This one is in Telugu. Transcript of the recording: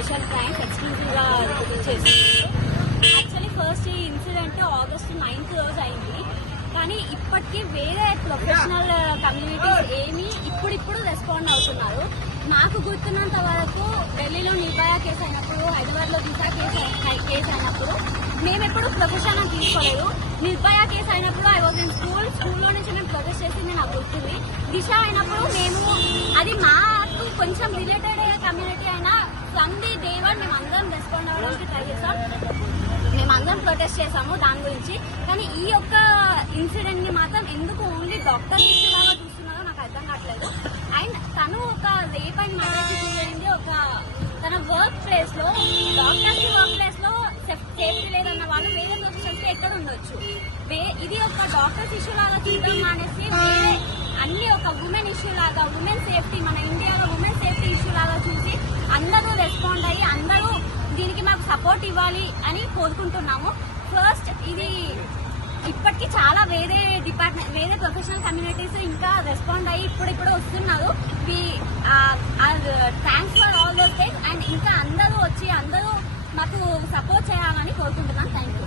స్పెషల్ క్రైమ్స్ ఎక్స్క్లూజివ్గా చేస్తున్నారు. యాక్చువల్లీ ఫస్ట్ ఈ ఇన్సిడెంట్ August 9th రోజు అయింది. కానీ ఇప్పటికీ వేరే ప్రొఫెషనల్ కమ్యూనిటీస్ ఏమి ఇప్పుడు రెస్పాండ్ అవుతున్నారు. నాకు గుర్తున్నంత వరకు ఢిల్లీలో నిర్భయ కేసు అయినప్పుడు, హైదరాబాద్లో దిశ కేసు అయినప్పుడు మేము ఎప్పుడు ప్రొఫెషన్ అని తీసుకోలేదు. నిర్భయ కేసు అయినప్పుడు ఐ వాజ్ ఇన్ స్కూల్లో నుంచి మేము ప్రొటెస్ట్ చేసింది నాకు గుర్తుంది. దిశ అయినప్పుడు మేము అది మాకు కొంచెం రిలేటెడ్ కమ్యూనిటీ అయినా ఫ్రమ్ ది డే వన్ మేము అందరం రెస్పాండ్ అవ్వడానికి ట్రై చేసాం. మేమందరం ప్రొటెస్ట్ చేసాము దాని గురించి. కానీ ఈ యొక్క ఇన్సిడెంట్ ని మాత్రం ఎందుకు ఓన్లీ డాక్టర్ ఇష్యూ లాగా చూస్తున్నారో నాకు అర్థం కావట్లేదు. అండ్ తను ఒక రేప్ అండ్ మర్డర్ జరిగింది ఒక తన వర్క్ ప్లేస్ లో. డాక్టర్స్ కి వర్క్ ప్లేస్ లో సేఫ్టీ లేదన్న వాళ్ళు వేరే ప్రొఫెషన్స్ ఎక్కడ ఉండొచ్చు. ఇది ఒక డాక్టర్స్ ఇష్యూ లాగా చూడడం మానేసి అన్ని ఒక ఉమెన్ ఇష్యూ లాగా, ఉమెన్ సేఫ్టీ, మన ఇండియాలో ఉమెన్ సేఫ్టీ ఇష్యూ లాగా చూసి అందరూ రెస్పాండ్ అయ్యి అందరూ దీనికి మాకు సపోర్ట్ ఇవ్వాలి అని కోరుకుంటున్నాము. ఫస్ట్ ఇది ఇప్పటికీ చాలా వేరే ప్రొఫెషనల్ కమ్యూనిటీస్ ఇంకా రెస్పాండ్ అయ్యి ఇప్పుడు వస్తున్నారు. Thanks for all those things. And ఇంకా అందరూ వచ్చి అందరూ మాకు సపోర్ట్ చేయాలని కోరుకుంటున్నాం. Thank you.